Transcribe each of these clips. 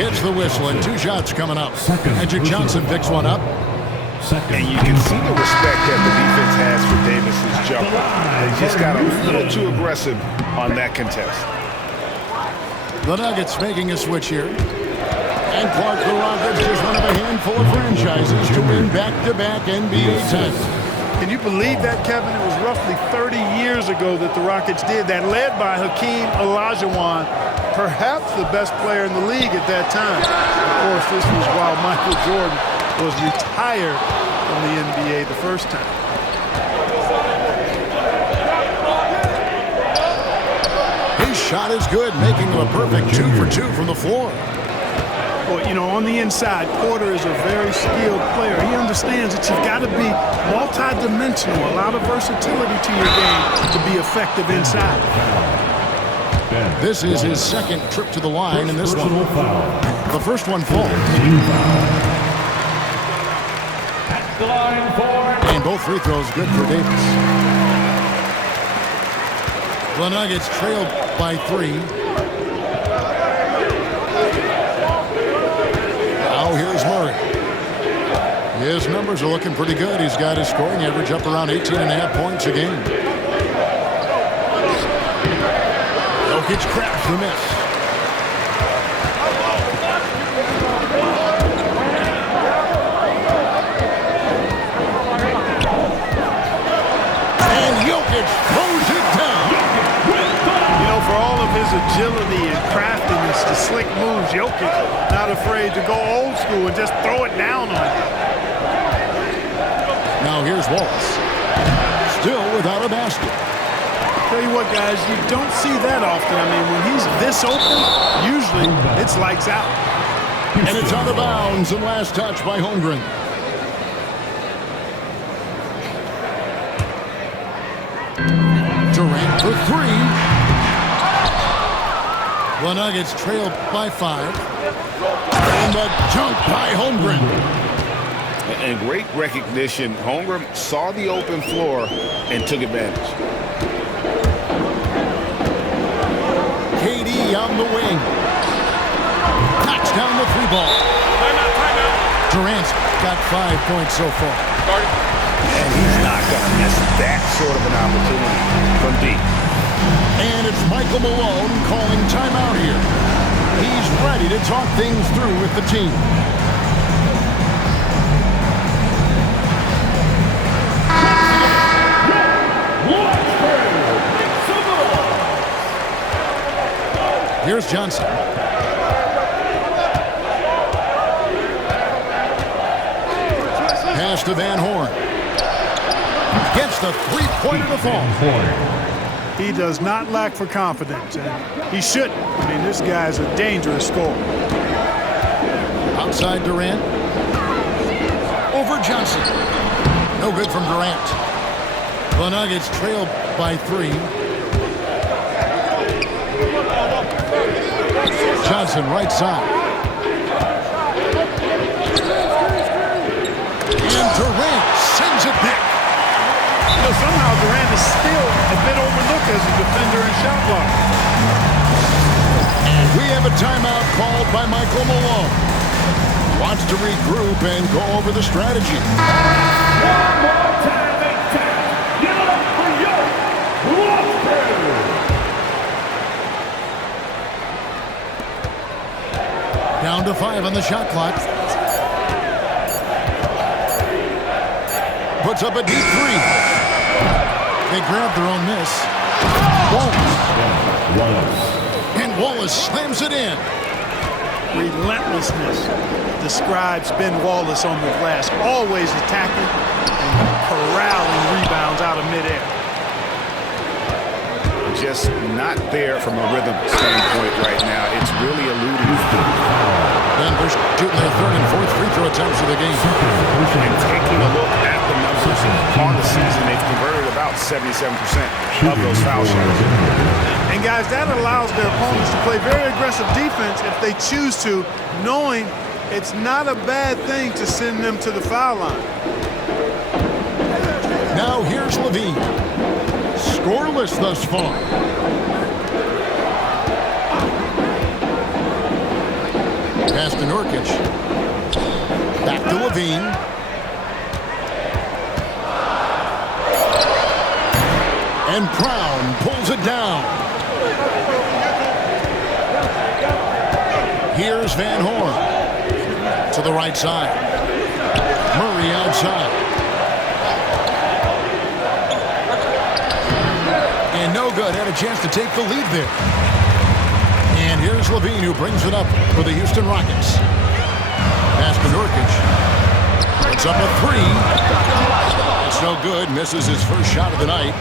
hits the whistle, and 2 shots coming up. Magic Johnson picks one up. And you can see the respect that the defense has for Davis's jumper. They just got a little too aggressive on that contest. The Nuggets making a switch here. And Clark, the Rockets, just one of a handful of franchises to win back-to-back NBA titles. Can you believe that, Kevin? It was roughly 30 years ago that the Rockets did that, led by Hakeem Olajuwon, perhaps the best player in the league at that time. Of course, this was while Michael Jordan was retired from the NBA the first time. His shot is good, making him a perfect 2 for 2 from the floor. Well, you know, on the inside, Porter is a very skilled player. He understands that you've got to be multi-dimensional, a lot of versatility to your game to be effective inside. This is his second trip to the line in this one. The first one falls. And both free throws good for Davis. The Nuggets trailed by 3. Now here's Murray. His numbers are looking pretty good. He's got his scoring average up around 18.5 points a game. Jokic cracks the miss. And Jokic throws it down. You know, for all of his agility and craftiness, the slick moves, Jokic not afraid to go old school and just throw it down on him. Now here's Wallace. Still without a basket. Tell you what, guys, you don't see that often. I mean, when he's this open, usually it's lights out. And it's out of bounds and last touch by Holmgren. Durant for 3. The Nuggets trailed by 5. And the dunk by Holmgren. And great recognition. Holmgren saw the open floor and took advantage. KD on the wing. Knocks down the 3-ball. Timeout. Durant's got 5 points so far. And he's not going to miss that sort of an opportunity from deep. And it's Michael Malone calling timeout here. He's ready to talk things through with the team. Here's Johnson. Pass to Van Horn. Gets the 3-pointer to fall. He does not lack for confidence, and he shouldn't. I mean, this guy's a dangerous scorer. Outside Durant. Over Johnson. No good from Durant. The Nuggets trailed by 3. Johnson right side. And Durant sends it back. You know, somehow Durant is still a bit overlooked as a defender and shot blocker. And we have a timeout called by Michael Malone. Wants to regroup and go over the strategy. One more time, Big Ten. Give it up for Walker. Down to 5 on the shot clock. Puts up a deep 3. They grab their own miss. Wallace. And Wallace slams it in. Relentlessness describes Ben Wallace on the glass. Always attacking and corralling rebounds out of midair. Just not there from a rhythm standpoint right now. It's really eluding. Denver shooting their 3rd and 4th free throw attempts of the game. And taking a look at the numbers on the season, they've converted about 77% of those foul shots. And guys, that allows their opponents to play very aggressive defense if they choose to, knowing it's not a bad thing to send them to the foul line. Now here's Levine. Scoreless thus far. Pass to Nurkic. Back to Levine. And Brown pulls it down. Here's Van Horn to the right side. Murray outside. And no good. Had a chance to take the lead there. And here's Levine who brings it up for the Houston Rockets. Pass to Nurkic. Puts up a three. It's no good. Misses his first shot of the night.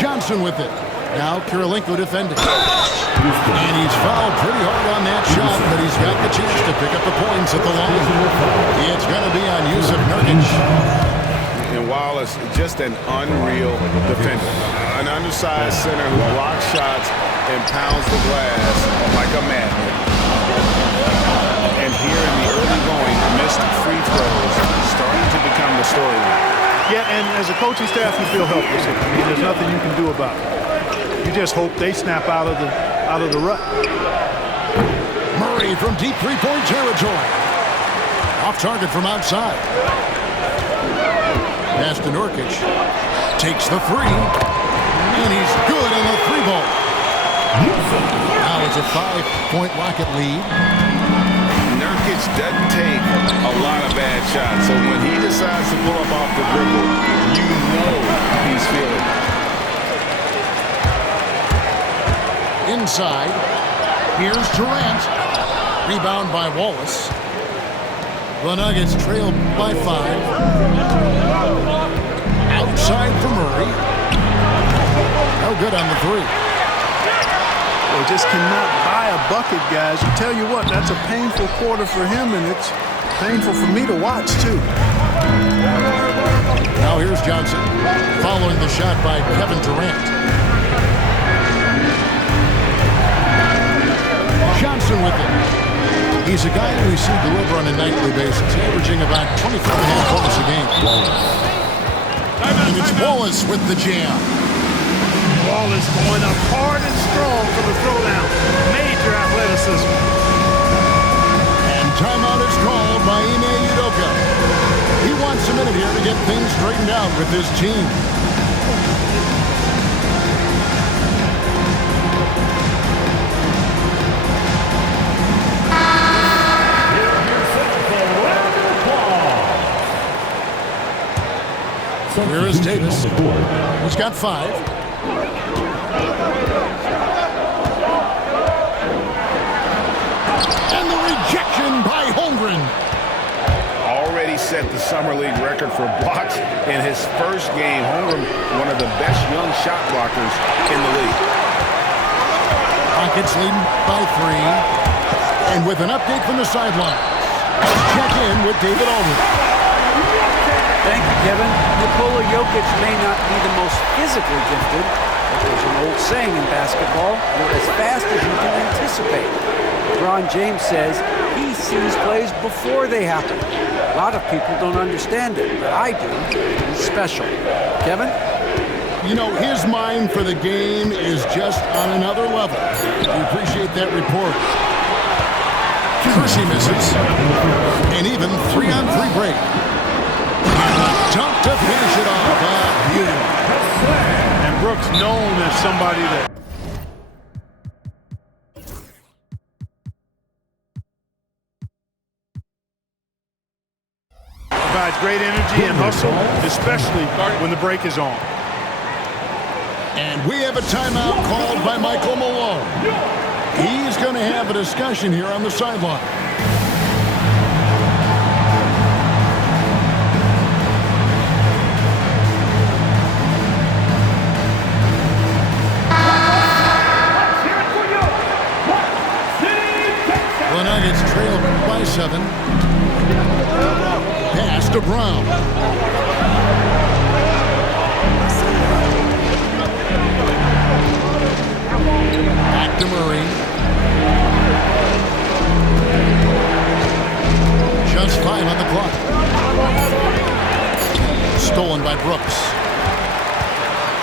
Johnson with it. Now Kirilenko defending. And he's fouled pretty hard on that shot, but he's got the chance to pick up the points at the line. It's going to be on Jusuf Nurkic. And Wallace, just an unreal defender. An undersized center who blocks shots and pounds the glass like a madman. And here in the early going, missed free throws starting to become the storyline. Yeah, and as a coaching staff, you feel helpless. I mean, there's nothing you can do about it. You just hope they snap out of the rut. Murray from deep three-point territory. Off target from outside. Pass to Nurkic. Takes the three. And he's good on the three ball. Now it's a 5-point Rocket lead. Nurkic doesn't take a lot of bad shots, so when he decides to pull up off the dribble, you know he's feeling it. Inside. Here's Durant. Rebound by Wallace. The Nuggets trail by 5. Outside for Murray. No good on the three. They just cannot buy a bucket, guys. I tell you what, that's a painful quarter for him, and it's painful for me to watch, too. Now here's Johnson, following the shot by Kevin Durant. Johnson with it. He's a guy who we see deliver on a nightly basis, averaging about 24.5 points a game. And it's Wallace with the jam. Wallace going up hard and strong for the throwdown. Major athleticism. And timeout is called by Ime Udoka. He wants a minute here to get things straightened out with his team. Here is Davis. He's got 5. And the rejection by Holmgren. Already set the Summer League record for blocks in his first game. Holmgren, one of the best young shot blockers in the league. Rockets leading by 3. And with an update from the sideline, let's check in with David Aldridge. Thank you, Kevin. Nikola Jokic may not be the most physically gifted, but there's an old saying in basketball, you're as fast as you can anticipate. LeBron James says he sees plays before they happen. A lot of people don't understand it, but I do. He's special. Kevin? You know, his mind for the game is just on another level. We appreciate that report. Kersey misses. And even 3-on-3 break. Dunk to finish it off. Beauty. And Brooks known as somebody that provides great energy and hustle, especially when the break is on. And we have a timeout called by Michael Malone. He's going to have a discussion here on the sideline. The Nuggets trail by 7. Pass to Brown. Back to Murray. Just 5 on the clock. Stolen by Brooks.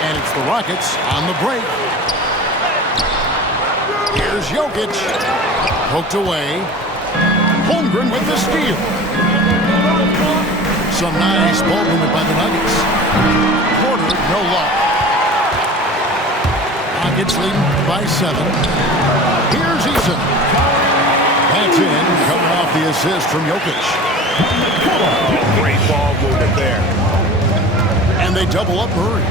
And it's the Rockets on the break. Here's Jokic. Poked away. Holmgren with the steal. Some nice ball movement by the Nuggets. Porter, no luck. Nuggets leading by 7. Here's Eason. That's in, coming off the assist from Jokic. Great ball movement there. And they double up Murray.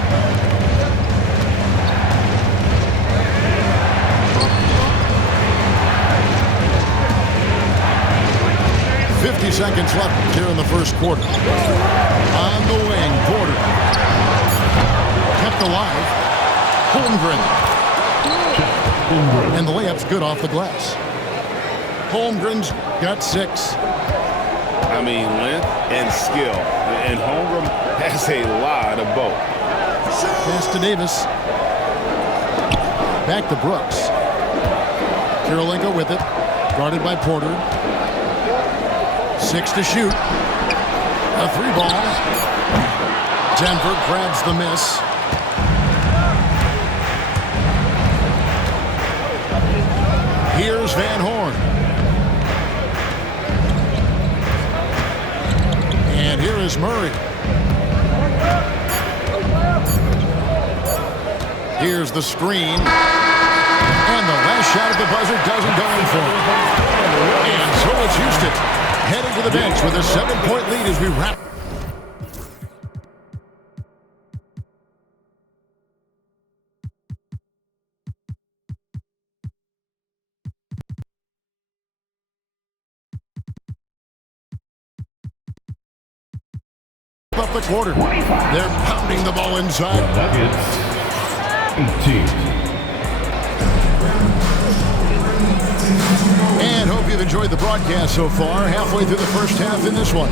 Seconds left here in the first quarter. On the wing, Porter. Kept alive. Holmgren. And the layup's good off the glass. Holmgren's got 6. I mean, length and skill. And Holmgren has a lot of both. Pass to Davis. Back to Brooks. Kirilenko with it. Guarded by Porter. 6 to shoot. A 3 ball. Denver grabs the miss. Here's Van Horn. And here is Murray. Here's the screen. And the last shot at the buzzer doesn't go in for him. And so it's Houston heading to the bench with a 7-point lead as we wrap. Up the quarter. They're pounding the ball inside. Nuggets 18. And hope you've enjoyed the broadcast so far. Halfway through the first half in this one.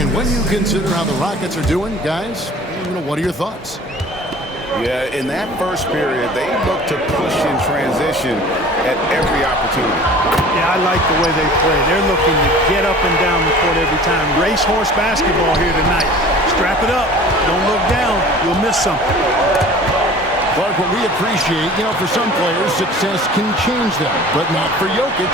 And when you consider how the Rockets are doing, guys, what are your thoughts? Yeah, in that first period, they look to push in transition at every opportunity. Yeah, I like the way they play. They're looking to get up and down the court every time. Racehorse basketball here tonight. Strap it up. Don't look down. You'll miss something. Clark, what we appreciate, for some players, success can change them, but not for Jokic.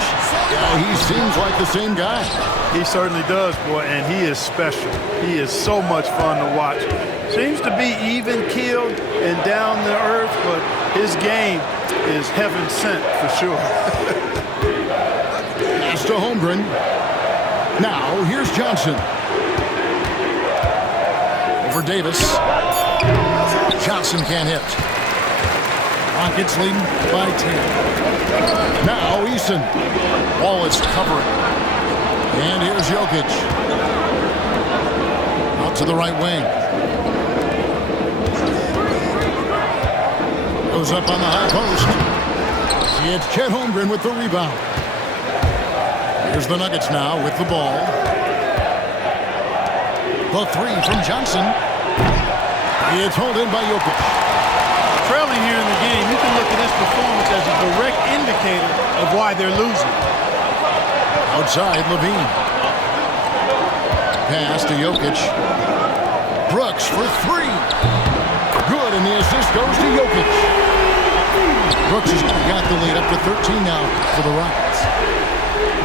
He seems like the same guy. He certainly does, boy, and he is special. He is so much fun to watch. Seems to be even-keeled and down to earth, but his game is heaven sent for sure. Pass to Holmgren. Now, here's Johnson. Over Davis. Johnson can't hit. Rockets leading by 10. Now Eason. Wallace covering. And here's Jokic. Out to the right wing. Goes up on the high post. It's Chet Holmgren with the rebound. Here's the Nuggets now with the ball. The 3 from Johnson. It's hauled in by Jokic. Trailing here in the game, you can look at this performance as a direct indicator of why they're losing. Outside, Levine. Pass to Jokic. Brooks for 3. Good, and the assist goes to Jokic. Brooks has got the lead up to 13 now for the Rockets.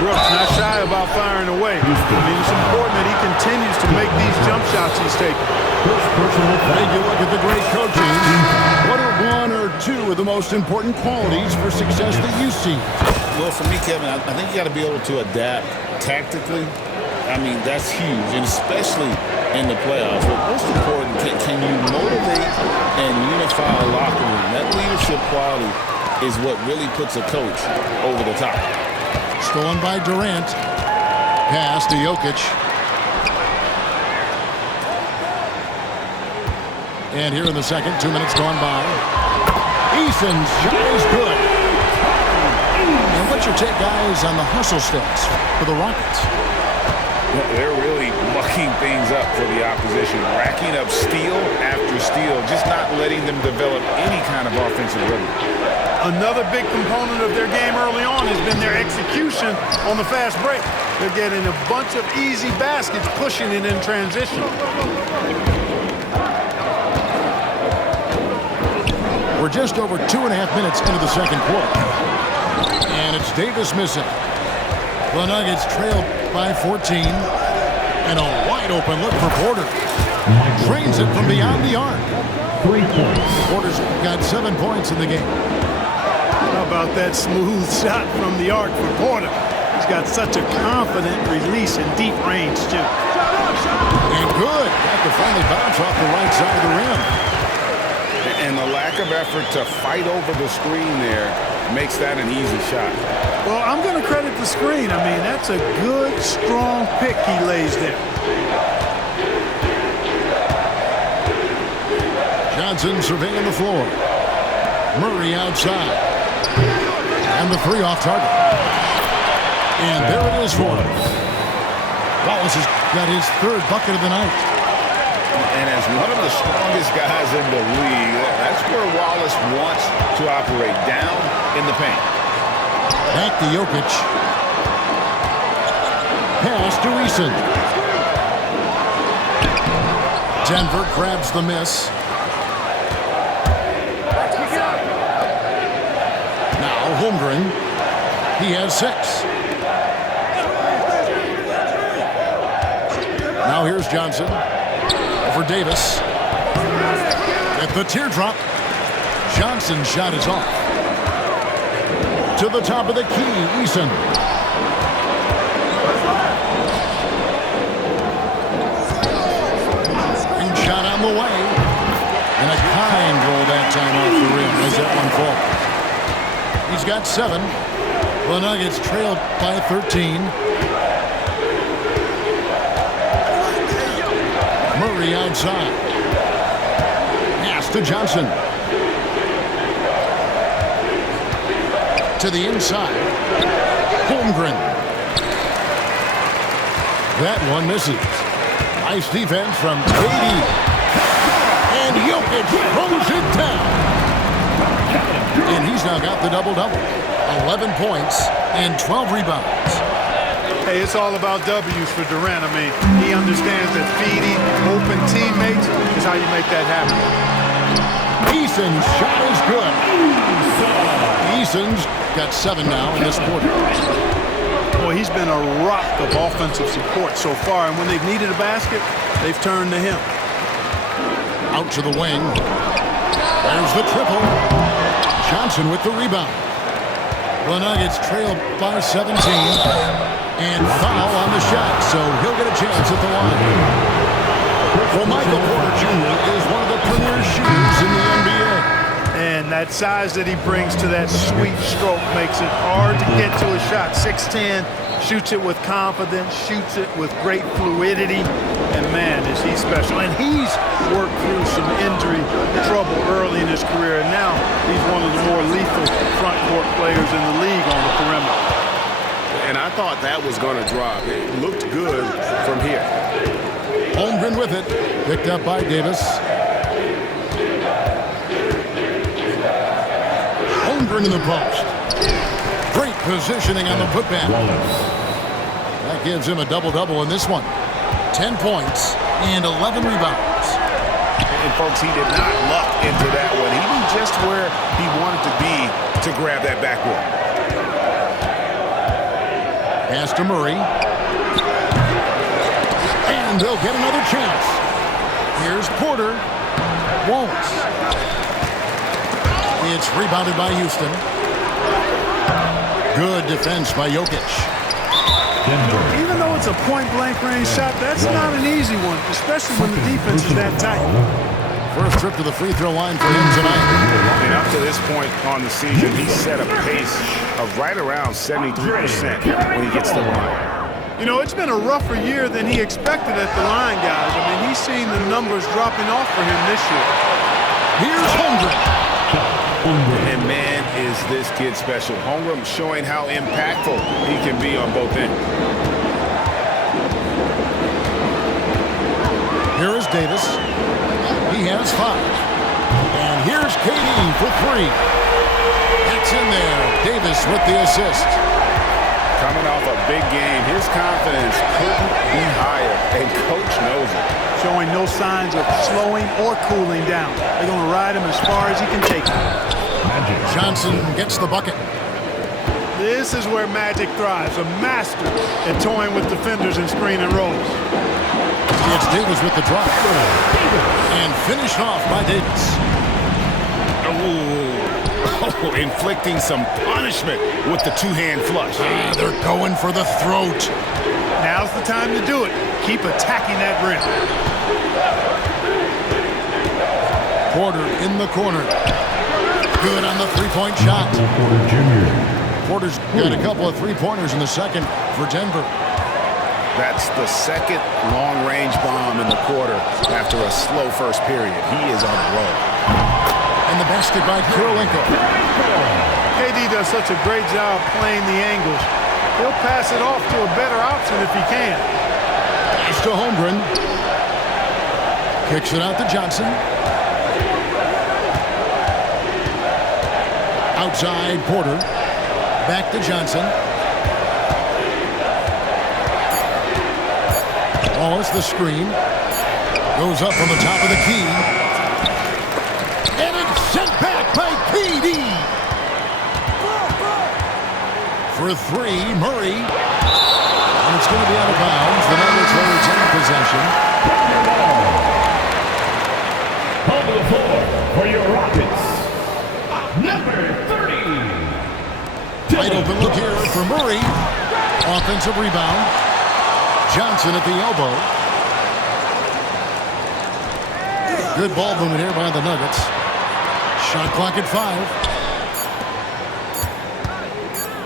Brooks not shy about firing away. It's important that he continues to make these jump shots he's taking. Take a look at the great coaching. What are 1 or 2 of the most important qualities for success that you see? Well, for me, Kevin, I think you got to be able to adapt tactically. I mean, that's huge, and especially in the playoffs. But most important, can you motivate and unify a locker room? That leadership quality is what really puts a coach over the top. Stolen by Durant. Pass to Jokic. And here in the second, 2 minutes gone by. Eason's shot is good. And what's your take, guys, on the hustle stats for the Rockets? They're really mucking things up for the opposition, racking up steal after steal, just not letting them develop any kind of offensive rhythm. Another big component of their game early on has been their execution on the fast break. They're getting a bunch of easy baskets, pushing it in transition. We're just over 2.5 minutes into the second quarter. And it's Davis missing. The Nuggets trail by 14. And a wide open look for Porter. Drains it from beyond the arc. 3 points. Porter's got 7 points in the game. How about that smooth shot from the arc for Porter? He's got such a confident release in deep range, too. And good. Got to finally bounce off the right side of the rim. And the lack of effort to fight over the screen there makes that an easy shot. Well, I'm going to credit the screen. I mean, that's a good, strong pick he lays there. Johnson surveying the floor. Murray outside. And the 3 off target. And there it is for him. Wallace has got his 3rd bucket of the night. And as one of the strongest guys in the league, that's where Wallace wants to operate, down in the paint. Back to Jokic. Pass to Eason. Denver grabs the miss. Now Holmgren. He has 6. Now here's Johnson. For Davis. At the teardrop. Johnson's shot is off. To the top of the key, Eason. And shot on the way. And a kind roll that time off the rim as that one falls. He's got 7. The Nuggets trailed by 13. Murray outside. Pass to Johnson. To the inside. Holmgren. That one misses. Nice defense from KD. And Jokic throws it down. And he's now got the double-double. 11 points and 12 rebounds. Hey, it's all about W's for Durant. I mean, he understands that feeding open teammates is how you make that happen. Eason's shot is good. Eason's got 7 now in this quarter. Boy, he's been a rock of offensive support so far, and when they've needed a basket, they've turned to him. Out to the wing. There's the triple. Johnson with the rebound. The Nuggets trail by 17. And foul on the shot, so he'll get a chance at the line. Well, Michael Porter Jr. is one of the premier shooters in the NBA. And that size that he brings to that sweep stroke makes it hard to get to a shot. 6'10", shoots it with confidence, shoots it with great fluidity. And man, is he special. And he's worked through some injury trouble early in his career. And now he's one of the more lethal front court players in the league on the perimeter. And I thought that was going to drop. It looked good from here. Holmgren with it. Picked up by Davis. Holmgren in the post. Great positioning on the putback. That gives him a double-double in this one. 10 points and 11 rebounds. And folks, he did not luck into that one. He knew just where he wanted to be to grab that backboard. Pass to Murray. And they'll get another chance. Here's Porter. Won't. It's rebounded by Houston. Good defense by Jokic. Even though it's a point-blank range shot, that's not an easy one, especially when the defense is that tight. First trip to the free throw line for him tonight. And up to this point on the season, he's set a pace of right around 73% when he gets to the line. You know, it's been a rougher year than he expected at the line, guys. I mean, he's seen the numbers dropping off for him this year. Here's Holmgren. And man, is this kid special. Holmgren showing how impactful he can be on both ends. Here is Davis. He has 5. And here's KD for 3. That's in there. Davis with the assist. Coming off a big game, his confidence couldn't be higher, and coach knows it. Showing no signs of slowing or cooling down. They're going to ride him as far as he can take him. Johnson gets the bucket. This is where Magic thrives, a master at toying with defenders and screen and rolls. It's Davis with the drop. And finished off by Davis. Oh, inflicting some punishment with the two-hand flush. They're going for the throat. Now's the time to do it. Keep attacking that rim. Porter in the corner. Good on the three-point shot. Porter's got a couple of three-pointers in the second for Denver. That's the second long-range bomb in the quarter after a slow first period. He is on the roll. And the basket by Kirilenko. KD does such a great job playing the angles. He'll pass it off to a better option if he can. Pass to Holmgren. Kicks it out to Johnson. Outside Porter. Back to Johnson. Wallace the screen. Goes up from the top of the key. And it's sent back by KD. For three, Murray. And it's going to be out of bounds. The Nuggets will retain possession. On the floor for your Rockets, number 30. Wide open look here for Murray. Offensive rebound. Johnson at the elbow. Good ball movement here by the Nuggets. Shot clock at 5.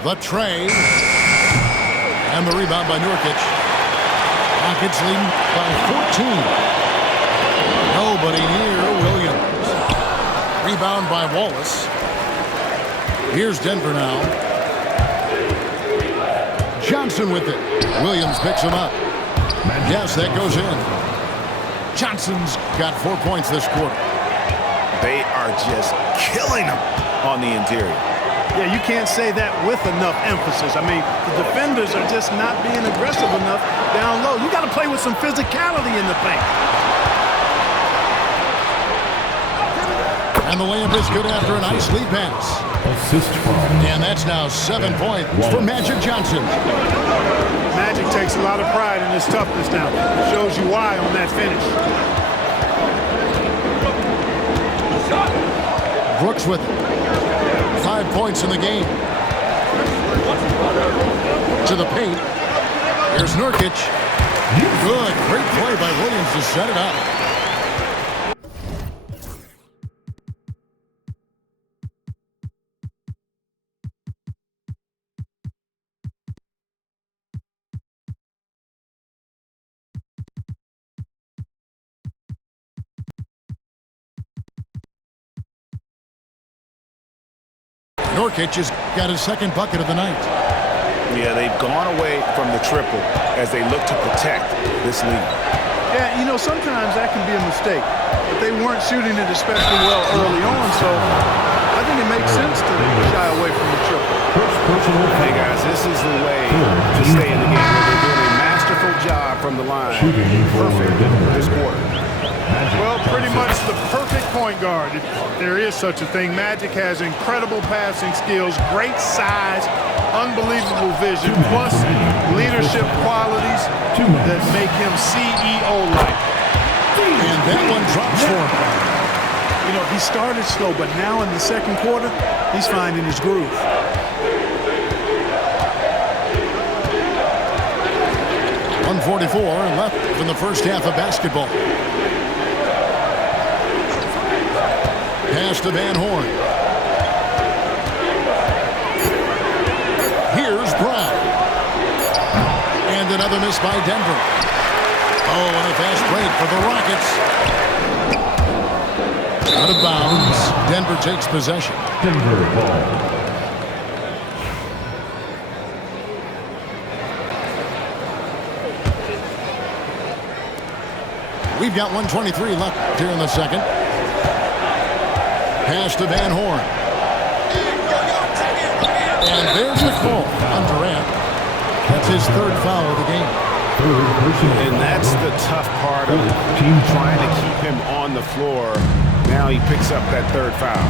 The tray. And the rebound by Nurkic. Rockets lead by 14. Nobody near Williams. Rebound by Wallace. Here's Denver now. Johnson with it. Williams picks him up. Yes, that goes in. Johnson's got 4 points this quarter. They are just killing him on the interior. Yeah, you can't say that with enough emphasis. I mean, the defenders are just not being aggressive enough down low. You got to play with some physicality in the paint. And the layup is good after a nice lead pass. Assist from. And that's now 7 points for Magic Johnson. Magic takes a lot of pride in his toughness now. It shows you why on that finish. Brooks with it. 5 points in the game. To the paint. Here's Nurkic. Good. Great play by Williams to set it up. Nurkic has got his second bucket of the night. Yeah, they've gone away from the triple as they look to protect this lead. Yeah, you know, sometimes that can be a mistake. But they weren't shooting it especially well early on, so I think it makes sense to shy away from the triple. Hey, guys, this is the way to stay in the game. They're doing a masterful job from the line. Perfect this quarter. Well, pretty much the perfect point guard, if there is such a thing. Magic has incredible passing skills, great size, unbelievable vision, plus leadership qualities that make him CEO-like. And that one drops for him. You know, he started slow, but now in the second quarter, he's finding his groove. .144 left in the first half of basketball. Pass to Van Horn. Here's Brown. And another miss by Denver. Oh, and a fast break for the Rockets. Out of bounds. Denver takes possession. Denver ball. We've got 1:23 left here in the second. Pass to Van Horn. And there's the call on Durant. That's his third foul of the game. And that's the tough part of trying to keep him on the floor. Now he picks up that third foul.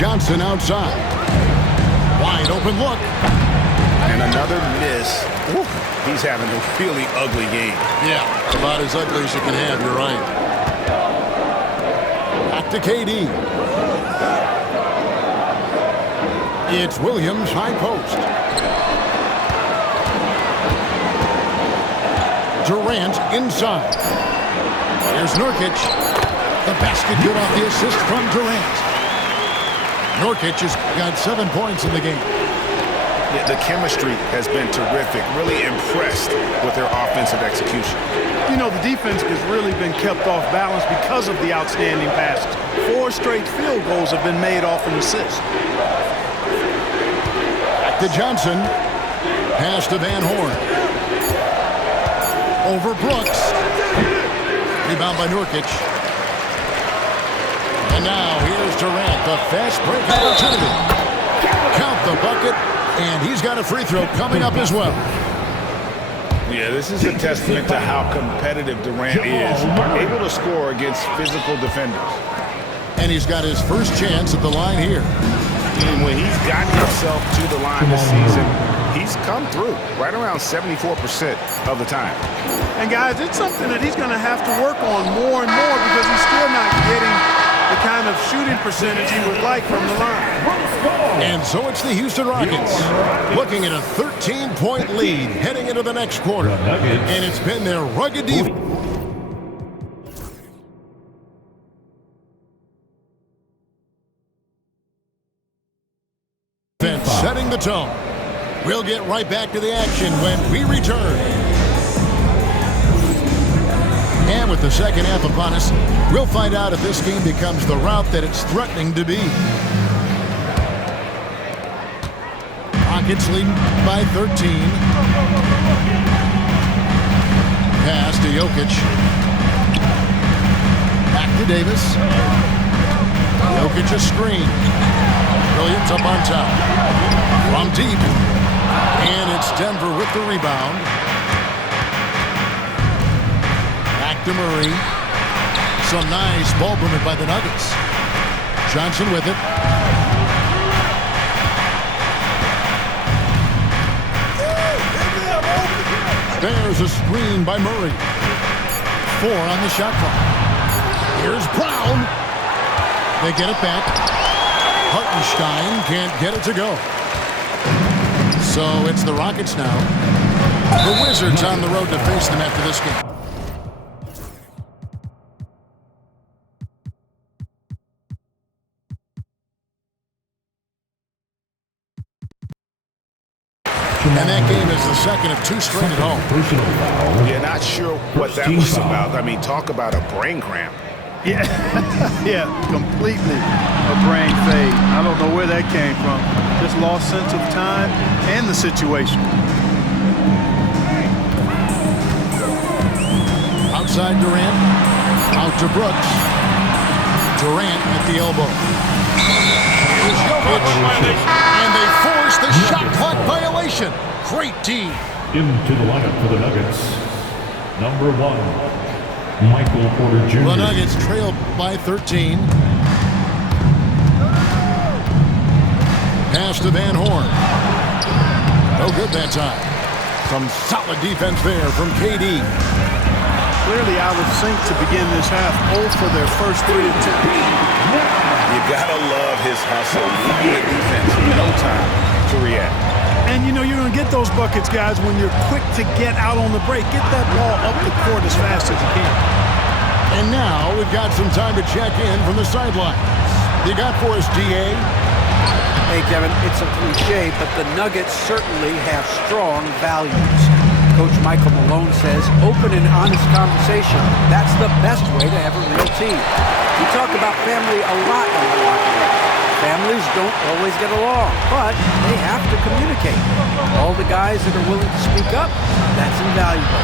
Johnson outside. Wide open look. And another miss. Woo. He's having a really ugly game. Yeah, about as ugly as you can have. You're right. Back to KD. It's Williams, high post. Durant inside. Here's Nurkic. The basket good off the assist from Durant. Nurkic has got 7 points in the game. Yeah, the chemistry has been terrific. Really impressed with their offensive execution. You know, the defense has really been kept off balance because of the outstanding passes. 4 straight field goals have been made off an assist. Back to Johnson. Pass to Van Horn. Over Brooks. Rebound by Nurkic. And now here's Durant. The fast break opportunity. Count the bucket. And he's got a free throw coming up as well. Yeah, this is a testament to how competitive Durant is. Able to score against physical defenders. And he's got his first chance at the line here. And when he's gotten himself to the line this season, he's come through right around 74% of the time. And guys, it's something that he's going to have to work on more and more because he's still not getting the kind of shooting percentage he would like from the line. And so it's the Houston Rockets looking at a 13-point lead heading into the next quarter. And it's been their rugged defense setting the tone. We'll get right back to the action when we return. And with the second half upon us, we'll find out if this game becomes the route that it's threatening to be. Rockets leading by 13. Pass to Jokic. Back to Davis. Jokic a screen. Williams up on top. From deep. And it's Denver with the rebound. Back to Murray. Some nice ball movement by the Nuggets. Johnson with it. There's a screen by Murray. 4 on the shot clock. Here's Brown. They get it back. Hartenstein can't get it to go. So it's the Rockets now. The Wizards on the road to face them after this game. And that game is the second of 2 straight at home. Yeah, not sure what that was about. I mean, talk about a brain cramp. Yeah, yeah, completely a brain fade. I don't know where that came from. Just lost sense of time and the situation. Outside Durant, out to Brooks. Durant at the elbow. And they force the shot clock violation. Great team. Into the lineup for the Nuggets, number 1. Michael Porter Jr. The Nuggets trail by 13. Pass to Van Horn. No good that time. Some solid defense there from KD. Clearly out of sync to begin this half. 0 for their first 3 attempts. You gotta love his hustle. He had defense in no time to react. And you know you're going to get those buckets, guys, when you're quick to get out on the break. Get that ball up the court as fast as you can. And now we've got some time to check in from the sidelines. You got for us, DA? Hey, Kevin, it's a cliche, but the Nuggets certainly have strong values. Coach Michael Malone says open and honest conversation. That's the best way to have a real team. We talk about family a lot in the locker room. Families don't always get along, but they have to communicate. All the guys that are willing to speak up, that's invaluable.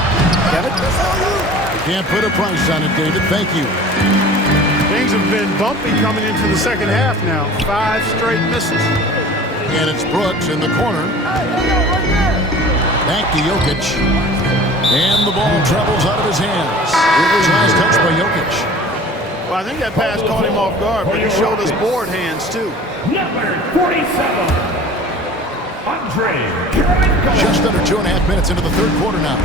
Kevin? Can't put a price on it, David. Thank you. Things have been bumpy coming into the second half now. 5 straight misses. And it's Brooks in the corner. Back to Jokic. And the ball travels out of his hands. It was nice touch by Jokic. Well, I think that pass caught him off guard, but he showed us board hands, too. Number 47, Andre Kirilenko. Just under 2.5 minutes into the third quarter now.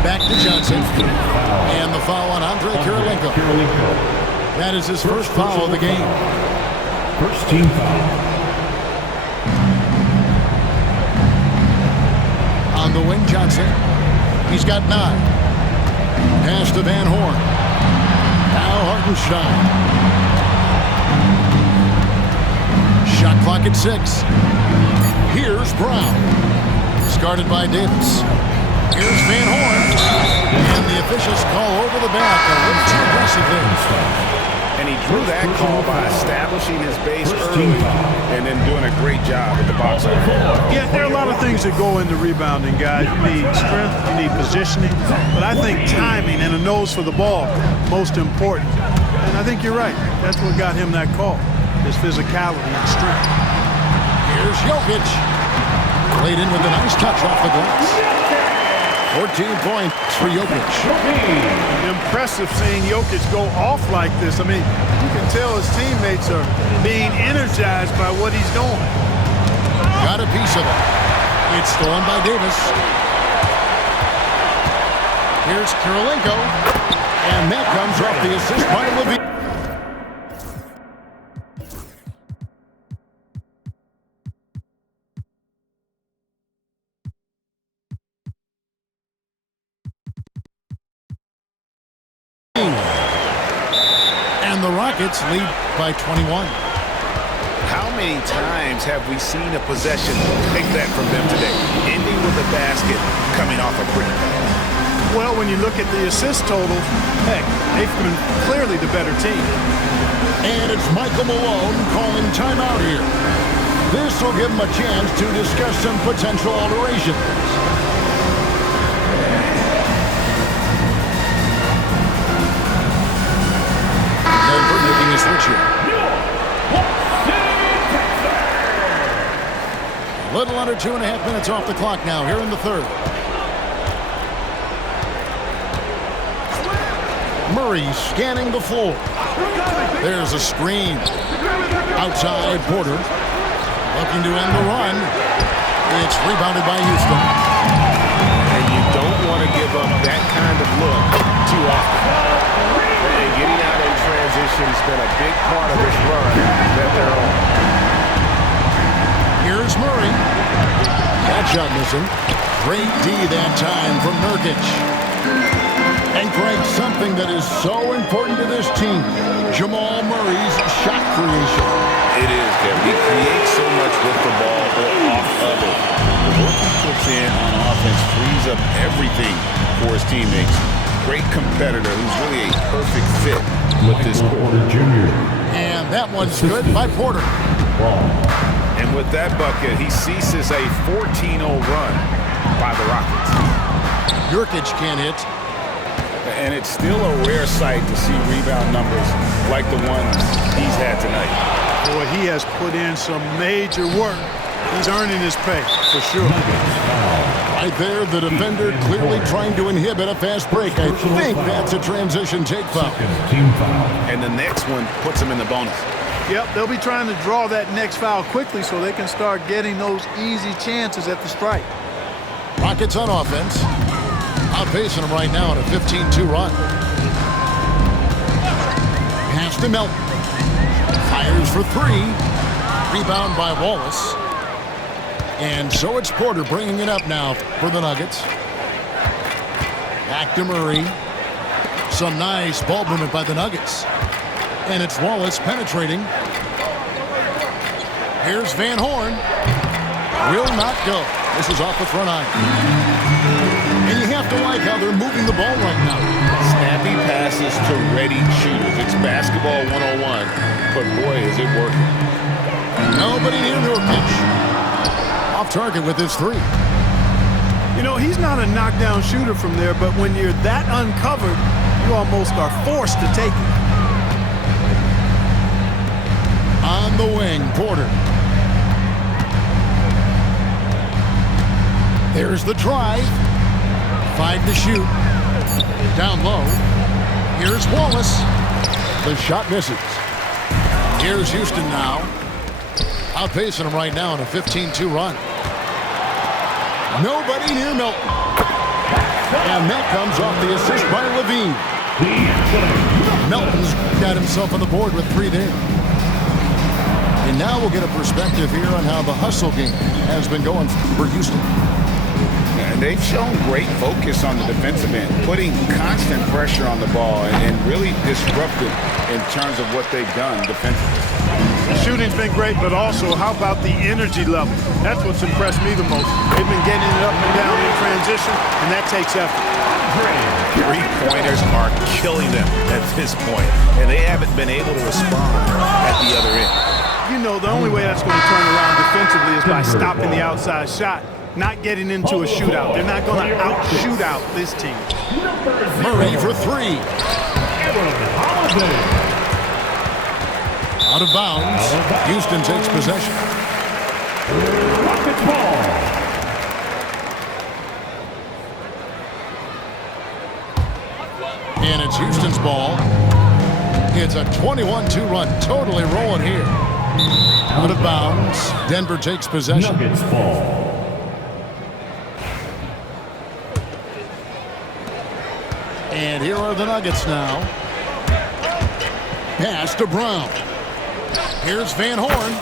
Back to Johnson. And the foul on Andre Kirilenko. That is his first foul of the game. First team foul. On the wing, Johnson. He's got 9. Pass to Van Horn. Now Hartenstein. Shot clock at 6. Here's Brown. Discarded by Davis. Here's Van Horn. And the officials call over the back a little too aggressive there. And he drew that call by establishing his base early and then doing a great job at the box. Yeah, there are a lot of things that go into rebounding, guys. You need strength, you need positioning, but I think timing and a nose for the ball, most important. And I think you're right. That's what got him that call, his physicality and strength. Here's Jokic. Played in with a nice touch off the glass. 14 points for Jokic. Impressive seeing Jokic go off like this. I mean, you can tell his teammates are being energized by what he's doing. Got a piece of it. It's stolen by Davis. Here's Kirilenko. And that comes off the assist by Levine. And the Rockets lead by 21. How many times have we seen a possession like that from them today, ending with a basket coming off a pretty pass? Well, when you look at the assist totals, heck, they've been clearly the better team. And it's Michael Malone calling timeout here. This will give him a chance to discuss some potential alterations. Making a switch here. A little under 2.5 minutes off the clock now here in the third. Murray scanning the floor. There's a screen. Outside Porter. Looking to end the run. It's rebounded by Houston. And you don't want to give up that kind of look too often. And getting out in transition has been a big part of this run that they're on. Here's Murray. That shot missing. Great D that time from Nurkic. And Greg, something that is so important to this team, Jamal Murray's shot creation. It is, Kevin. He creates so much with the ball or off of it. The work he puts in on offense frees up everything for his teammates. Great competitor who's really a perfect fit with this Porter Jr. And that one's good by Porter. And with that bucket, he ceases a 14-0 run by the Rockets. Nurkic can't hit. And it's still a rare sight to see rebound numbers like the ones he's had tonight. Boy, he has put in some major work. He's earning his pay, for sure. Right there, the defender clearly trying to inhibit a fast break. I think that's a transition take foul. Team foul. And the next one puts him in the bonus. Yep, they'll be trying to draw that next foul quickly so they can start getting those easy chances at the strike. Rockets on offense. Outpacing them right now on a 15-2 run. Pass to Melton. Fires for 3. Rebound by Wallace. And so it's Porter bringing it up now for the Nuggets. Back to Murray. Some nice ball movement by the Nuggets. And it's Wallace penetrating. Here's Van Horn. Will not go. This is off the front iron. And you have to like how they're moving the ball right now. Snappy passes to ready shooters. It's basketball 101, but boy, is it working. Nobody near Nurkic. Off target with his 3. You know, he's not a knockdown shooter from there, but when you're that uncovered, you almost are forced to take it. On the wing, Porter. There's the drive. 5 to shoot. Down low. Here's Wallace. The shot misses. Here's Houston now. Outpacing him right now in a 15-2 run. Nobody near Melton. And that comes off the assist by Levine. Melton's got himself on the board with 3 there. And now we'll get a perspective here on how the hustle game has been going for Houston. And they've shown great focus on the defensive end, putting constant pressure on the ball and really disruptive in terms of what they've done defensively. The shooting's been great, but also how about the energy level? That's what's impressed me the most. They've been getting it up and down in transition, and that takes effort. Three-pointers are killing them at this point, and they haven't been able to respond at the other end. You know, the only way that's going to turn around defensively is by stopping the outside shot, not getting into a shootout. They're not going to out-shoot out this team. Murray for 3. Out of bounds. Houston takes possession. Rockets ball. And it's Houston's ball. It's a 21-2 run. Totally rolling here. Out of bounds. Denver takes possession. Nuggets ball. And here are the Nuggets now. Pass to Brown. Here's Van Horn.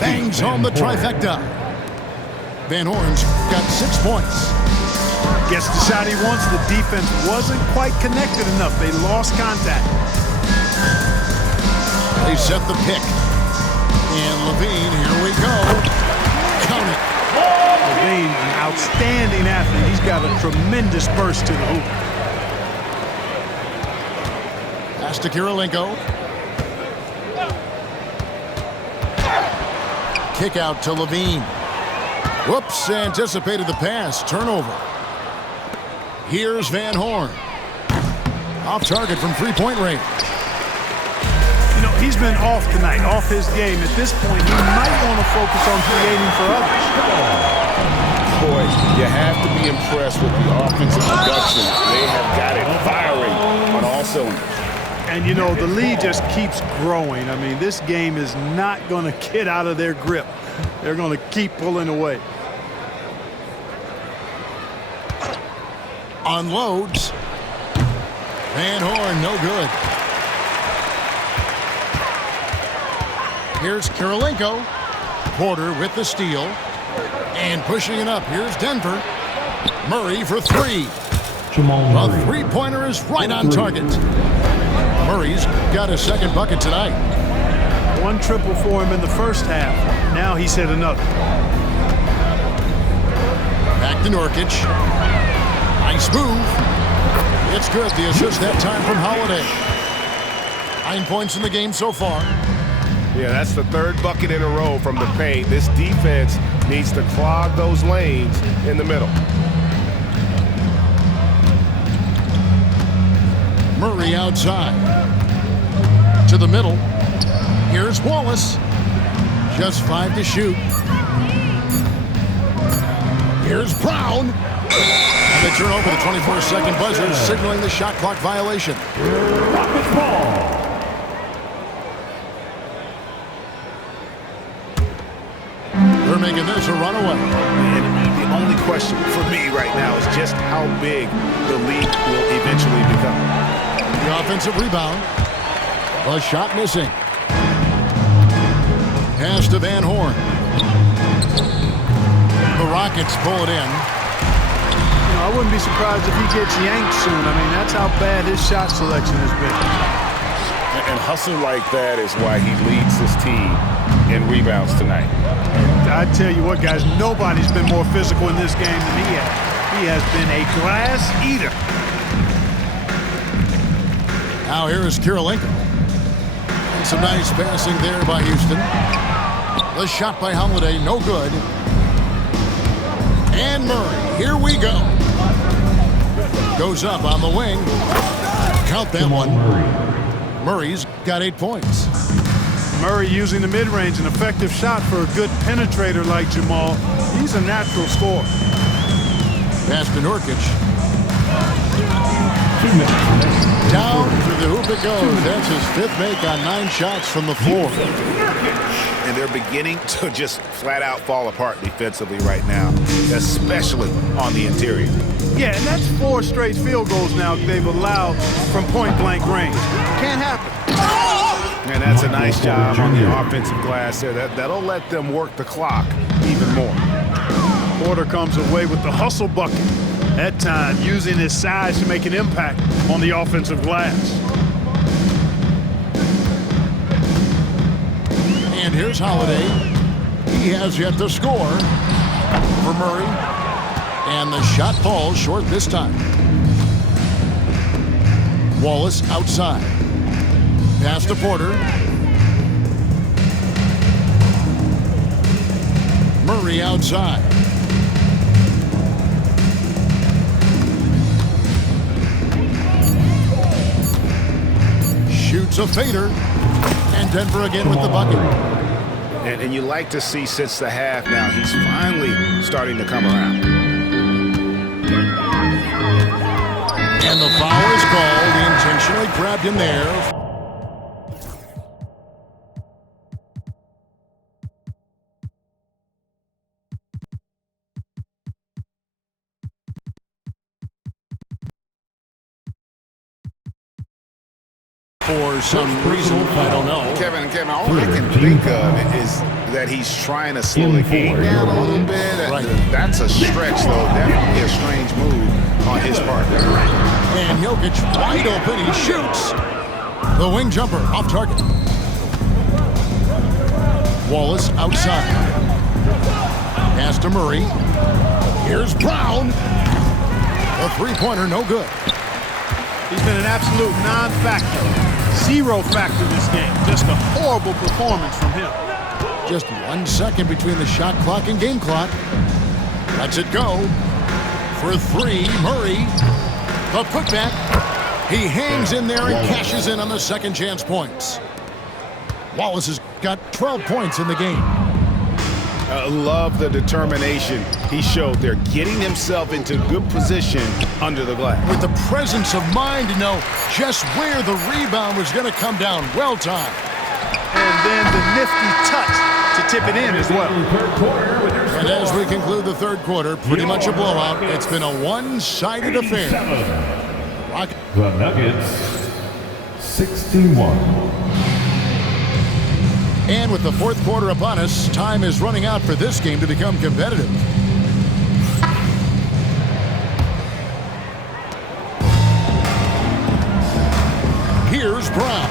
Bangs home the trifecta. Van Horn's got 6 points. Gets the shot he wants. The defense wasn't quite connected enough. They lost contact. They set the pick. And Levine, here we go. Count it. Levine, an outstanding athlete. He's got a tremendous burst to the hoop. Pass to Kirilenko. Kick out to Levine. Whoops, anticipated the pass. Turnover. Here's Van Horn. Off target from 3-point range. You know, he's been off tonight, off his game. At this point, he might want to focus on creating for others. Boy, you have to be impressed with the offensive production. They have got it firing on all cylinders. And, you know, the lead just keeps growing. I mean, this game is not going to get out of their grip. They're going to keep pulling away. Unloads. Van Horn, no good. Here's Kirilenko. Porter with the steal. And pushing it up. Here's Denver. Murray for 3. Jamal A Murray. three-pointer is right on target. Murray's got a second bucket tonight. 1 triple for him in the first half. Now he's hit another. Back to Nurkic. Nice move. It's good. The assist that time from Holiday. 9 points in the game so far. Yeah, that's the 3rd bucket in a row from the paint. This defense needs to clog those lanes in the middle. Murray outside. To the middle. Here's Wallace. Just 5 to shoot. Here's Brown. And they turn over the 24-second buzzer, signaling the shot clock violation. Rockets ball. They're making this a runaway. And the only question for me right now is just how big the lead will eventually become. The offensive rebound. A shot missing. Pass to Van Horn. The Rockets pull it in. You know, I wouldn't be surprised if he gets yanked soon. I mean, that's how bad his shot selection has been. And hustle like that is why he leads this team in rebounds tonight. I tell you what, guys, nobody's been more physical in this game than he has. He has been a glass eater. Now here is Kirilenko. And some nice passing there by Houston. The shot by Holiday, no good. And Murray, here we go. Goes up on the wing. Count that Jamal one. Murray. Murray's got 8 points. Murray using the mid-range, an effective shot for a good penetrator like Jamal. He's a natural scorer. Pass to Nurkic. 2 minutes. Down to the hoop it goes. That's his 5th make on 9 shots from the floor. And they're beginning to just flat out fall apart defensively right now, especially on the interior. Yeah, and that's 4 straight field goals now they've allowed from point-blank range. Can't happen. And that's a nice job on the offensive glass there. That'll let them work the clock even more. Porter comes away with the hustle bucket. That time, using his size to make an impact on the offensive glass. And here's Holiday. He has yet to score for Murray. And the shot falls short this time. Wallace outside. Pass to Porter. Murray outside. Shoots a fader. And Denver again with the bucket. And you like to see since the half now, he's finally starting to come around. And the foul is called. He intentionally grabbed him there. For some reason, I don't know. Kevin, all I can think of is that he's trying to slow the game down a little bit. Right. That's a stretch, though. Definitely a strange move on his part. And Jokic wide open. He shoots. The wing jumper off target. Wallace outside. Pass to Murray. Here's Brown. The three-pointer no good. He's been an absolute non-factor. 0 factor this game. Just a horrible performance from him. Just 1 second between the shot clock and game clock. Lets it go. For 3, Murray. The putback. He hangs in there and cashes in on the second chance points. Wallace has got 12 points in the game. Love the determination he showed there, getting himself into good position under the glass. With the presence of mind to know just where the rebound was going to come down. Well timed. And then the nifty touch to tip it in as well. And as we conclude the third quarter, pretty much a blowout. It's been a one-sided affair. The Nuggets, 61. And with the fourth quarter upon us, time is running out for this game to become competitive. Here's Brown.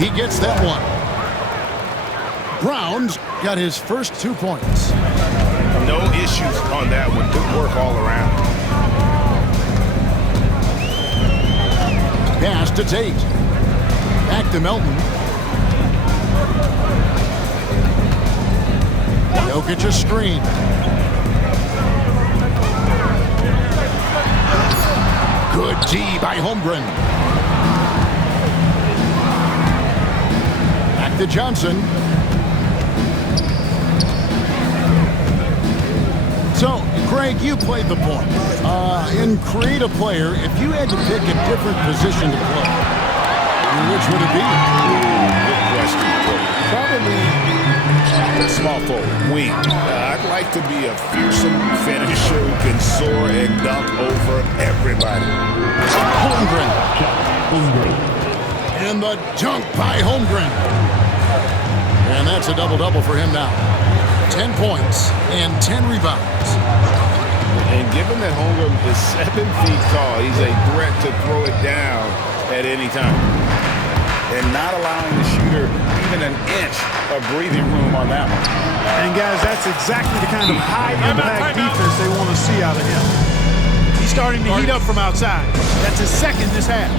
He gets that one. Brown's got his first 2 points. No issues on that one. Good work all around. Pass to Tate. Back to Melton. Jokic a screen. Good D by Holmgren. Back to Johnson. So, Greg, you played the point. In Create a Player, if you had to pick a different position to play, which would it be? Good question. Probably a small forward, wing. I'd like to be a fearsome finisher who can soar and dunk over everybody. Holmgren. And the dunk by Holmgren. And that's a double-double for him now. 10 points and 10 rebounds. And given that Holmgren is 7 feet tall, he's a threat to throw it down at any time. And not allowing the shooter even an inch of breathing room on that one. And guys, that's exactly the kind of high-impact defense they want to see out of him. He's starting to heat up from outside. That's his second this half.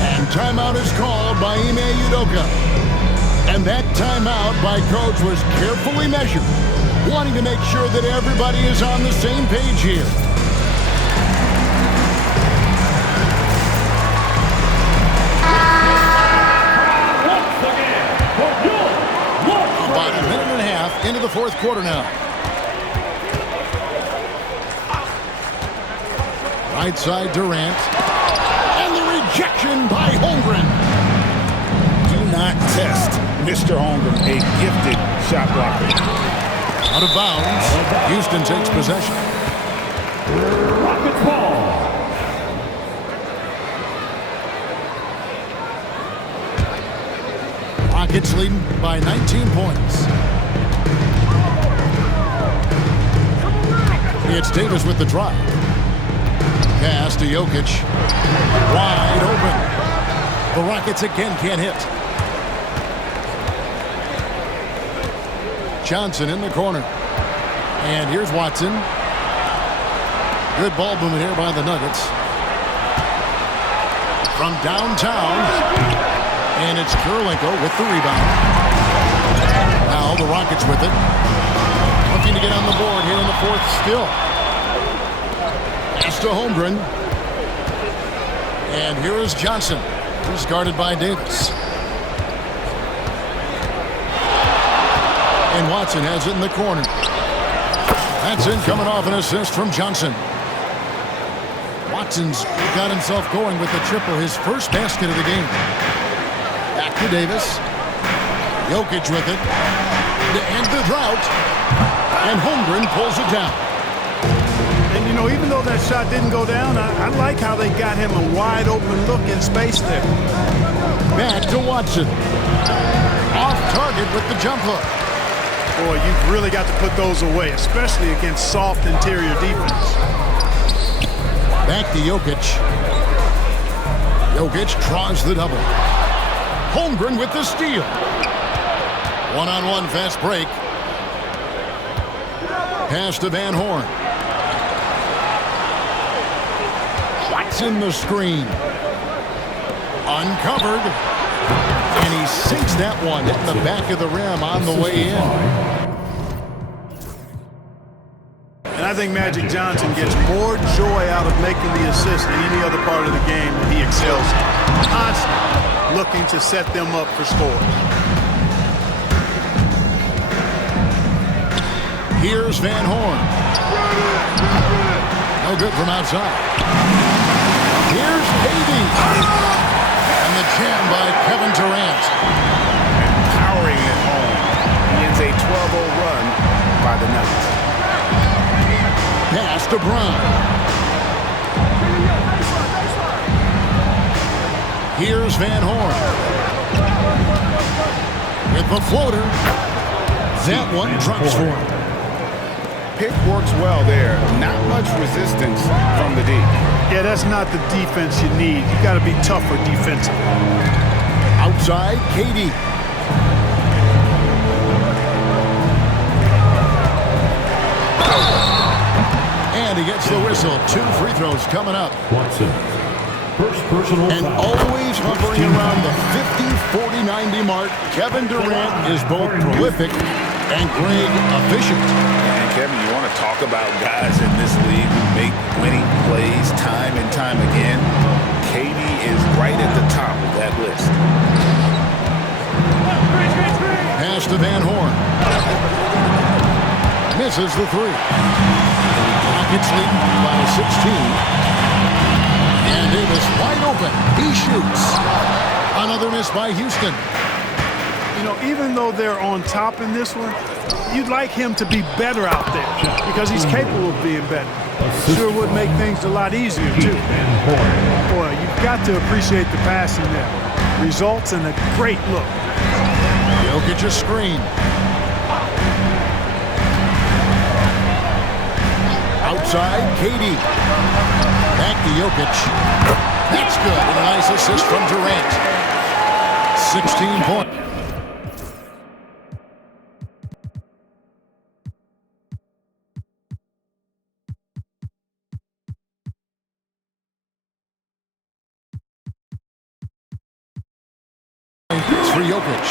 And timeout is called by Ime Udoka. And that timeout by Coach was carefully measured, wanting to make sure that everybody is on the same page here. About a minute and a half into the fourth quarter now. Right side Durant. And the rejection by Holmgren. Do not test Mr. Holmgren, a gifted shot blocker. Out of bounds. Houston takes possession. Rockets ball. Rockets leading by 19 points. It's Davis with the drive. Pass to Jokic. Wide open. The Rockets again can't hit. Johnson in the corner. And here's Watson. Good ball movement here by the Nuggets. From downtown. And it's Kurylenko with the rebound. Now the Rockets with it. Looking to get on the board here in the fourth still. Pass to Holmgren. And here is Johnson, who's guarded by Davis. And Watson has it in the corner. That's in, coming off an assist from Johnson. Watson's got himself going with the triple, his first basket of the game. Back to Davis. Jokic with it to end the drought. And Holmgren pulls it down. And, you know, even though that shot didn't go down, I like how they got him a wide open look in space there. Back to Watson. Off target with the jump hook. Boy, you've really got to put those away, especially against soft interior defense. Back to Jokic. Jokic draws the double. Holmgren with the steal. One-on-one fast break. Pass to Van Horn. Watson the screen. Uncovered. And he sinks that one in the back of the rim on the way in. And I think Magic Johnson gets more joy out of making the assist than any other part of the game that he excels in. Constantly looking to set them up for scores. Here's Van Horn. No good from outside. Here's KD. And the jam by Kevin Durant. Powering it home. He ends a 12-0 run by the Nuggets. Pass to Brown. Here's Van Horn. With the floater. That one drops for him. Pick works well there. Not much resistance from the D. Yeah, that's not the defense you need. You got to be tougher defensively. Outside, KD. And he gets the whistle. 2 free throws coming up. Watson. First personal And foul. always hovering around the 50, 40, 90 mark. Kevin Durant is both prolific and Greg efficient. And Kevin, you want to talk about guys in this league who make winning plays time and time again? KD is right at the top of that list. Pass to Van Horn. Misses the 3. Rockets leading by 16. And Davis wide open. He shoots. Another miss by Houston. You know, even though they're on top in this one, you'd like him to be better out there because he's capable of being better. Sure would make things a lot easier, too. Boy, you've got to appreciate the passing there. Results in a great look. Jokic a screen. Outside, KD. Back to Jokic. That's good. And a nice assist from Durant. 16 points. For Jokic.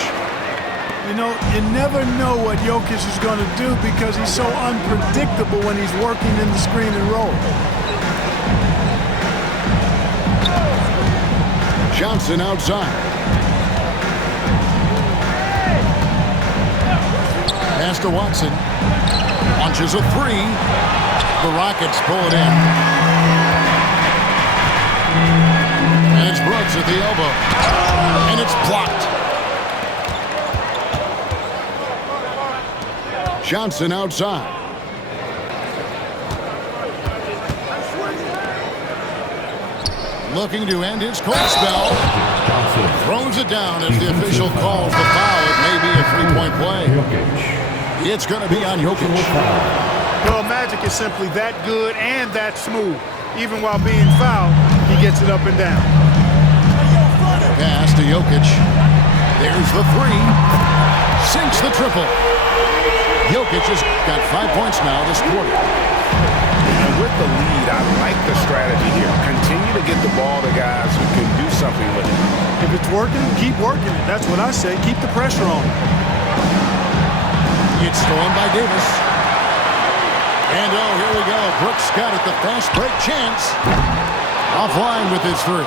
You know, you never know what Jokic is going to do because he's so unpredictable when he's working in the screen and roll. Johnson outside. Pass to Watson. Launches a 3. The Rockets pull it in. And it's Brooks at the elbow. And it's blocked. Johnson outside. Looking to end his cold spell. Throws it down as the official calls the foul. It may be a three-point play. It's going to be on Jokic. Well, Magic is simply that good and that smooth. Even while being fouled, he gets it up and down. Pass to Jokic. There's the three. Sinks the triple. Jokic has got 5 points now this quarter. And with the lead, I like the strategy here. Continue to get the ball to guys who can do something with it. If it's working, keep working it. That's what I say. Keep the pressure on. It's stolen by Davis. And oh, here we go. Brooks got it. The fast break chance. Offline with his three.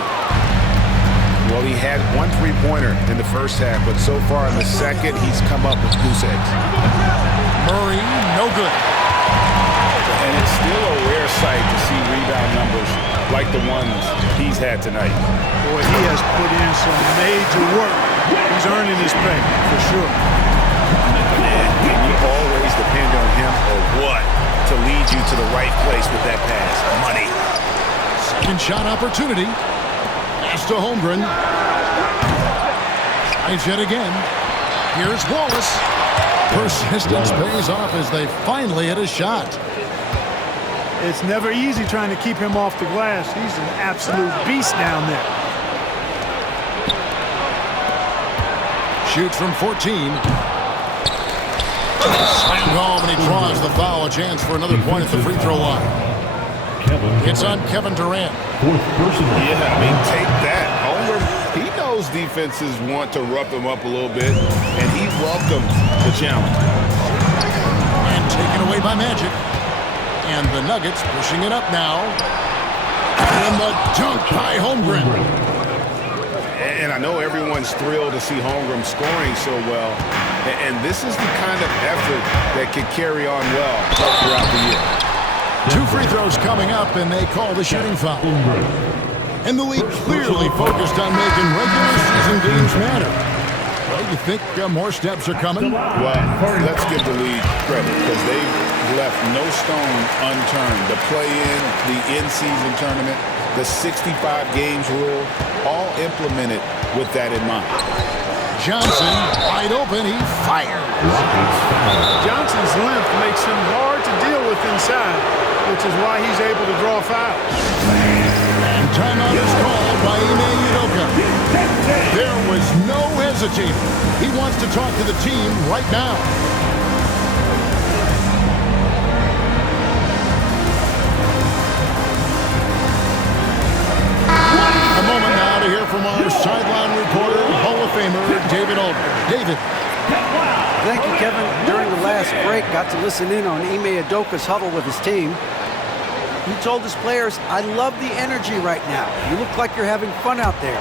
Well, he had one three-pointer in the first half, but so far in the second, he's come up with goose eggs. Murray, no good. And it's still a rare sight to see rebound numbers like the ones he's had tonight. Boy, he has put in some major work. He's earning his pay, for sure. And you always depend on him or what to lead you to the right place with that pass. Money. Second shot opportunity. Pass to Holmgren. Tries yet again. Here's Wallace. Persistence pays off as they finally hit a shot. It's never easy trying to keep him off the glass. He's an absolute beast down there. Shoots from 14. Slammed home, and he draws the foul. A chance for another point at the free throw line. It's on Kevin Durant. Yeah, I mean, take that. Holmgren, he knows defenses want to rough him up a little bit, and he welcomes the challenge. And taken away by Magic. And the Nuggets pushing it up now. And the dunk by Holmgren. And I know everyone's thrilled to see Holmgren scoring so well. And this is the kind of effort that can carry on well throughout the year. 2 free throws coming up, and they call the shooting foul. And the league clearly focused on making regular season games matter. Well, you think more steps are coming? Well, let's give the league credit because they've left no stone unturned. The play-in, the in-season tournament, the 65 games rule, all implemented with that in mind. Johnson, wide open, he fired. Johnson's length makes him hard to deal with inside, which is why he's able to draw fouls. And timeout is called by Ime Udoka. There was no hesitating. He wants to talk to the team right now. A moment now to hear from our sideline reporter, Hall of Famer David Aldridge. David. Thank you, Kevin. During the last break, got to listen in on Ime Udoka's huddle with his team. He told his players, "I love the energy right now. You look like you're having fun out there.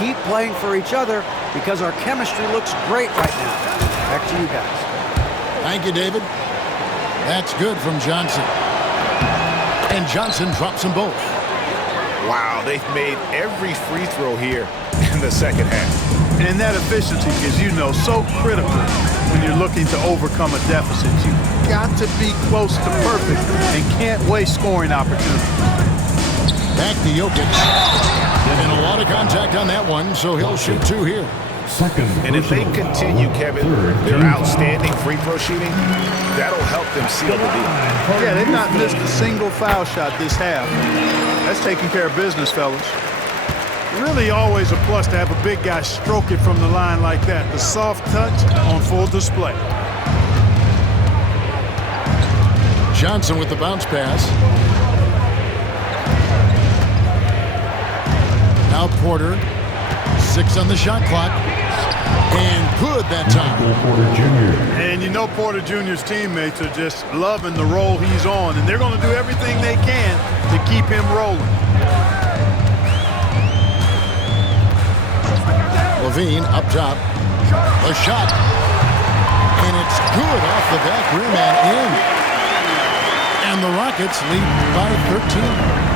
Keep playing for each other because our chemistry looks great right now." Back to you guys. Thank you, David. That's good from Johnson. And Johnson drops them both. Wow, they've made every free throw here in the second half. And that efficiency is, you know, so critical when you're looking to overcome a deficit. You've got to be close to perfect and can't waste scoring opportunities. Back to Jokic. And a lot of contact on that one, so he'll shoot 2 here. And if they continue, Kevin, their outstanding free throw shooting, that'll help them seal the deal. Yeah, they've not missed a single foul shot this half. That's taking care of business, fellas. Really always a plus to have a big guy stroke it from the line like that. The soft touch on full display. Johnson with the bounce pass. Now Porter. 6 on the shot clock. And good that time. And you know Porter Jr.'s teammates are just loving the role he's on, and they're going to do everything they can to keep him rolling. Levine up top. A shot. And it's good off the back rim and in. And the Rockets lead by 13.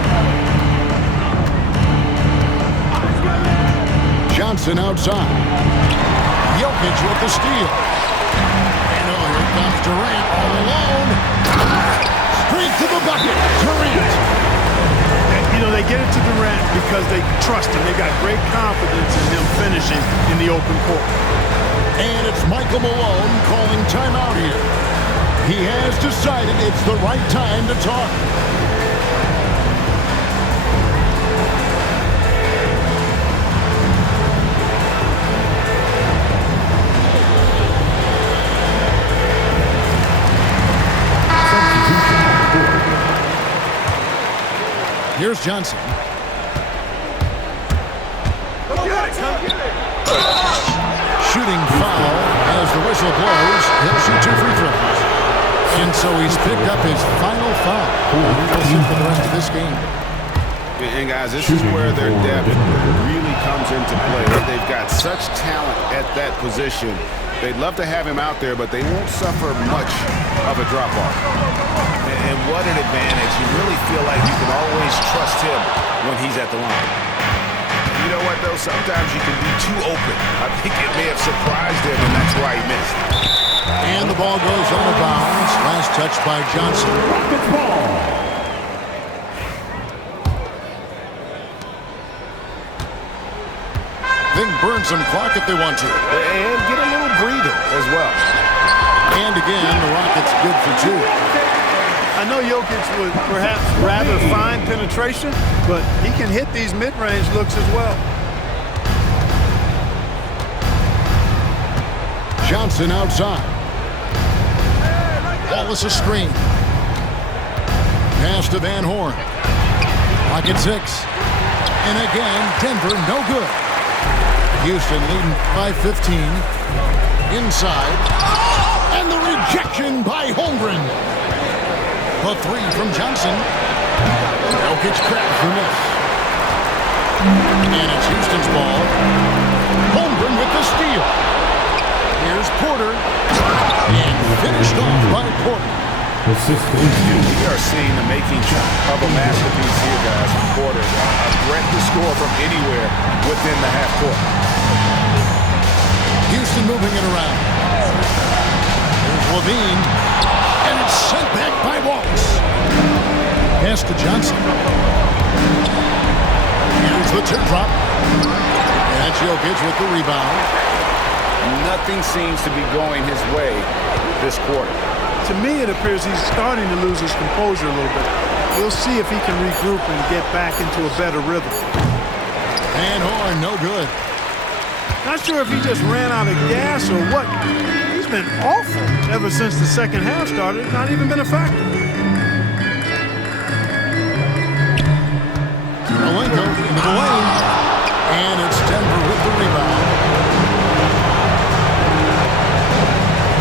Johnson outside. Jokic with the steal. And here comes Durant all alone. Straight to the bucket. Durant. You know, they get it to Durant because they trust him. They got great confidence in him finishing in the open court. And it's Michael Malone calling timeout here. He has decided it's the right time to talk. Here's Johnson. Shooting foul as the whistle blows. He'll shoot 2 free throws. And so he's picked up his final foul. He'll shoot for the rest of this game. And guys, this is where their depth really comes into play. They've got such talent at that position. They'd love to have him out there, but they won't suffer much of a drop-off. And what an advantage. You really feel like you can always trust him when he's at the line. You know what, though? Sometimes you can be too open. I think it may have surprised him, and that's why he missed. And the ball goes out of bounds. Last touch by Johnson. Rockets ball. They can burn some clock if they want to. And get a little breather as well. And again, the Rockets good for 2. I know Jokic would perhaps rather find penetration, but he can hit these mid-range looks as well. Johnson outside. Wallace a screen. Pass to Van Horn. Rocket 6. And again, Denver no good. Houston leading by 15. Inside. And the rejection by Holmgren. A 3 from Johnson. Jokic cracks the miss. And it's Houston's ball. Holmgren with the steal. Here's Porter. And finished off by Porter. We are seeing the making of a masterpiece here, guys, from Porter. A threat to score from anywhere within the half court. Houston moving it around. Here's Levine. And it's sent back by Wallace. Pass to Johnson. Here's the teardrop. And Jokic with the rebound. Nothing seems to be going his way this quarter. To me, it appears he's starting to lose his composure a little bit. We'll see if he can regroup and get back into a better rhythm. Van Horn, no good. Not sure if he just ran out of gas or what. He's been awful ever since the second half started. Not even been a factor. Malenko into the lane. And it's Denver with the rebound.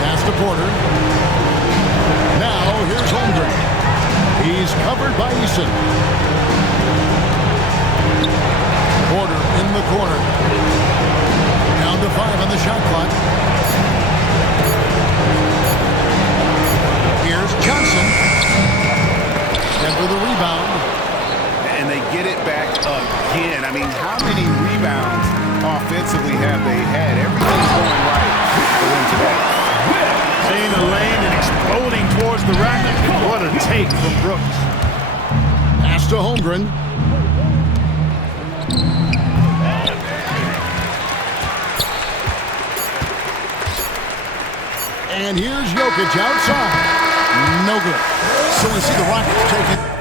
Pass to Porter. Now here's Holmgren. He's covered by Eason. Porter in the corner. Down to 5 on the shot clock. Here's Johnson. Denver the rebound. And they get it back again. I mean, how many rebounds offensively have they had? Everything's going right for them today. Seeing the lane and exploding towards the rack. What a take from Brooks. Pass to Holmgren. And here's Jokic outside. No good. So we see the Rockets take it